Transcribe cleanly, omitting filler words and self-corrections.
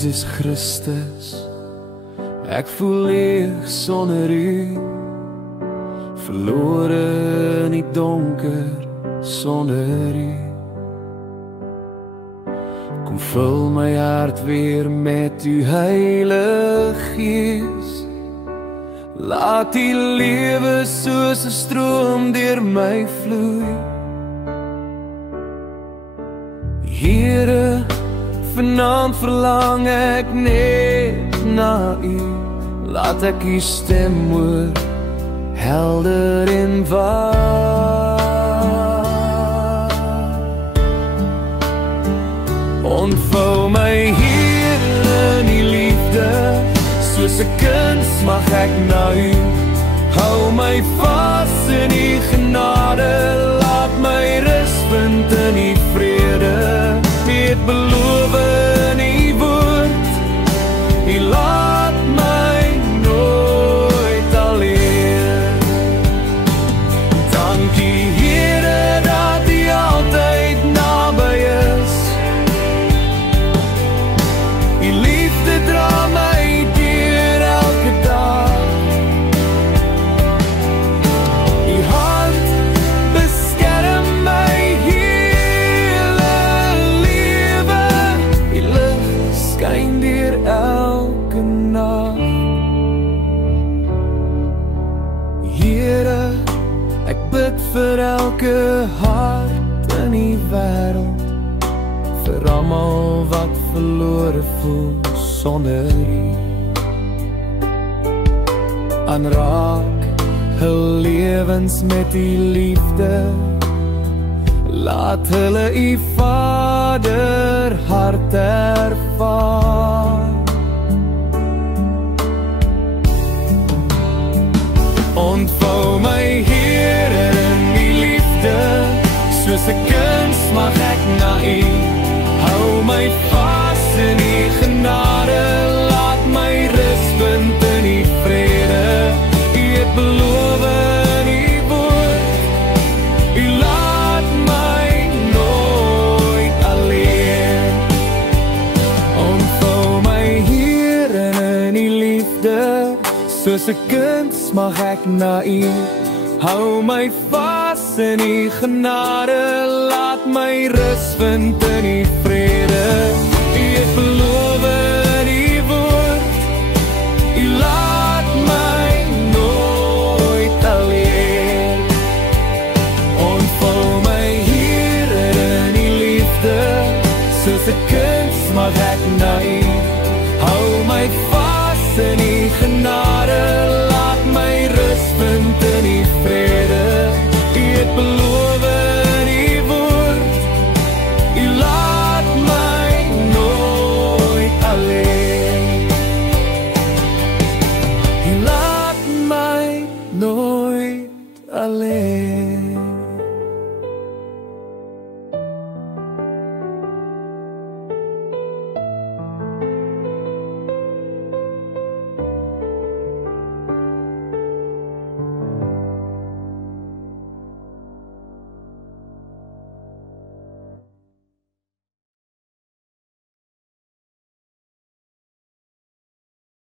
Jesus Christus, ek voel leeg sonder U, verlore in die donker sonder U. Kom vul my hart weer met U Heilige Gees, laat die lewe soos 'n stroom deur my vloei. Here, vanaand verlang ek net na U, laat ek U stem hoor, helder en waar. Ontvou my Here in die liefde, soos 'n kind smag ek na U. Hou my vas in die genade, laat my rus vind in die vrede. U het beloof in U woord, U laat my nooit alleen. Dankie Here dat U altyd naby is, U liefde dra my deur elke dag. U hand beskerm my hele lewe, U lig skyn deur elke nag. Here, ek bid vir elke hart in die wêreld, vir almal wat verlore voel sonder U. Aanraak hul lewens met U liefde, laat hulle U Vader hart ervaar. Ontvou my Here in die liefde, soos 'n kind smag ek na U. Hou my vas in die genade, laat my rus vind in die vrede. U het beloof in U woord, U laat my nooit alleen. Ontvou my Here in die liefde, soos 'n kind smag ek na U. Hou my vas in die genade, laat my rus vind in die vrede. U het beloof in U woord, U laat my nooit alleen. Ontvou my Here in die liefde, soos 'n kind smag ek na U. Hou my vas in